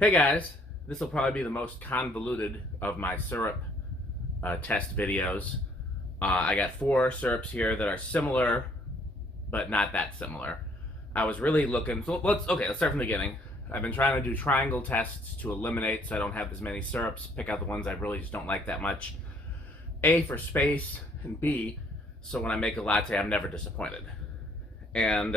Hey guys, this will probably be the most convoluted of my syrup test videos. I got 4 syrups here that are similar, but not that similar. I was really looking, so let's start from the beginning. I've been trying to do triangle tests to eliminate so I don't have as many syrups, pick out the ones I really just don't like that much. A, for space, and B, so when I make a latte, I'm never disappointed. And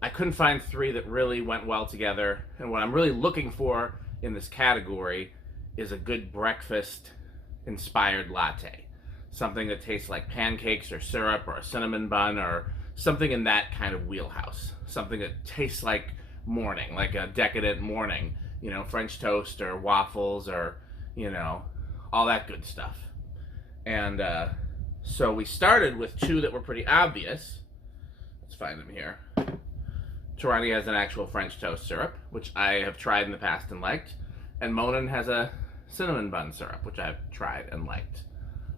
I couldn't find 3 that really went well together. And what I'm really looking for in this category is a good breakfast inspired latte. Something that tastes like pancakes or syrup or a cinnamon bun or something in that kind of wheelhouse. Something that tastes like morning, like a decadent morning. You know, French toast or waffles or, you know, all that good stuff. And so we started with 2 that were pretty obvious. Let's find them here. Torani has an actual French toast syrup, which I have tried in the past and liked. And Monin has a cinnamon bun syrup, which I've tried and liked.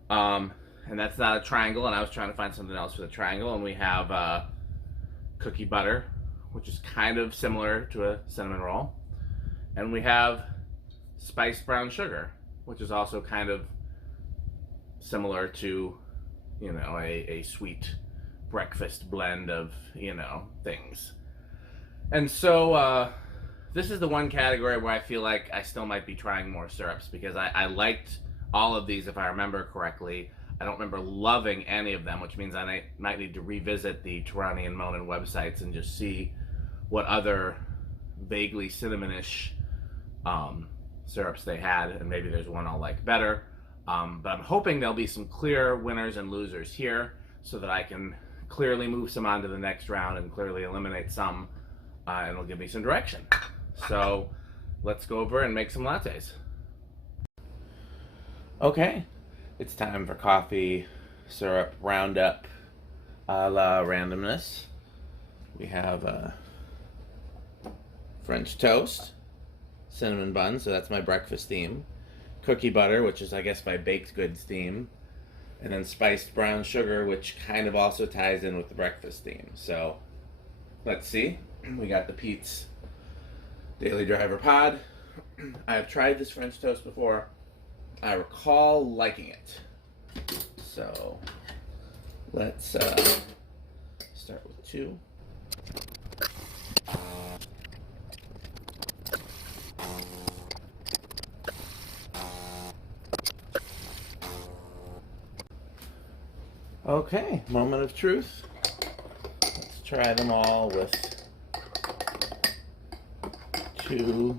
And that's not a triangle, and I was trying to find something else for the triangle. And we have cookie butter, which is kind of similar to a cinnamon roll. And we have spiced brown sugar, which is also kind of similar to, you know, a sweet breakfast blend of, you know, things. And so this is the one category where I feel like I still might be trying more syrups because I liked all of these if I remember correctly. I don't remember loving any of them, which means I might need to revisit the Torani and Monin websites and just see what other vaguely cinnamonish syrups they had, and maybe there's one I'll like better. But I'm hoping there'll be some clear winners and losers here so that I can clearly move some on to the next round and clearly eliminate some. And it'll give me some direction. So let's go over and make some lattes. Okay, it's time for coffee syrup roundup a la randomness. We have French toast, cinnamon bun, so that's my breakfast theme, cookie butter, which is I guess my baked goods theme, and then spiced brown sugar, which kind of also ties in with the breakfast theme. So let's see. We got the Pete's Daily Driver Pod. I have tried this French toast before. I recall liking it. So let's start with 2. Okay, moment of truth. Let's try them all with 2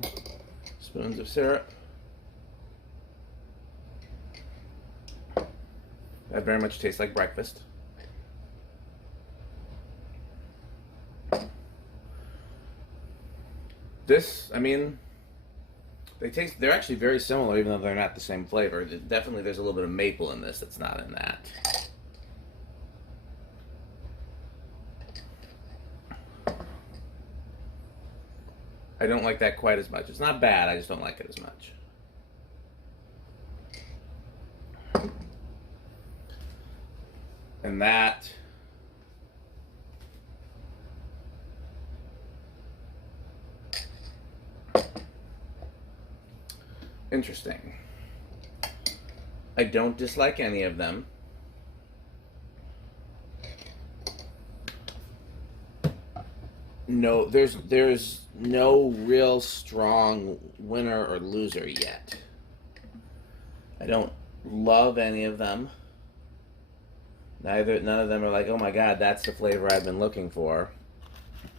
spoons of syrup. That very much tastes like breakfast. This, I mean, they're actually very similar even though they're not the same flavor. Definitely there's a little bit of maple in this that's not in that. I don't like that quite as much. It's not bad, I just don't like it as much. And that interesting. I don't dislike any of them. No, there's no real strong winner or loser yet. I don't love any of them. None of them are like, oh my god, that's the flavor I've been looking for.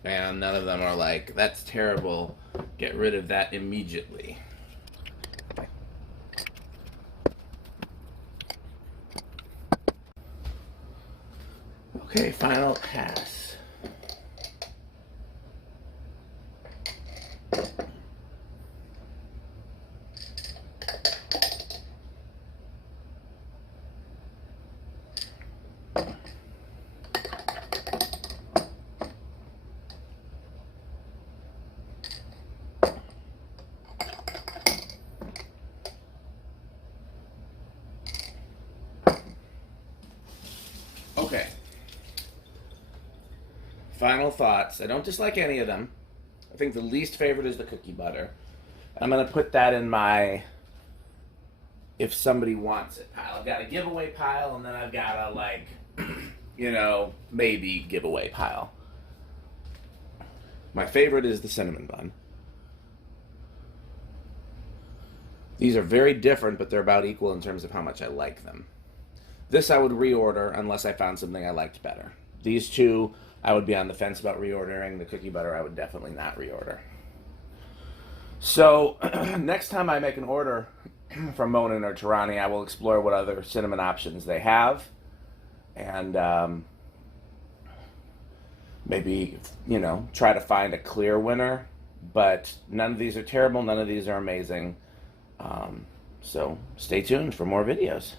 And none of them are like, that's terrible, get rid of that immediately. Okay, final pass. Okay. Final thoughts. I don't dislike any of them. I think the least favorite is the cookie butter. I'm going to put that in my if somebody wants it pile. I've got a giveaway pile, and then I've got a, like, you know, maybe giveaway pile. My favorite is the cinnamon bun. These are very different, but they're about equal in terms of how much I like them. This I would reorder unless I found something I liked better. These two, I would be on the fence about reordering. The cookie butter, I would definitely not reorder. So, next time I make an order from Monin or Torani, I will explore what other cinnamon options they have. And maybe, you know, try to find a clear winner. But none of these are terrible. None of these are amazing. So stay tuned for more videos.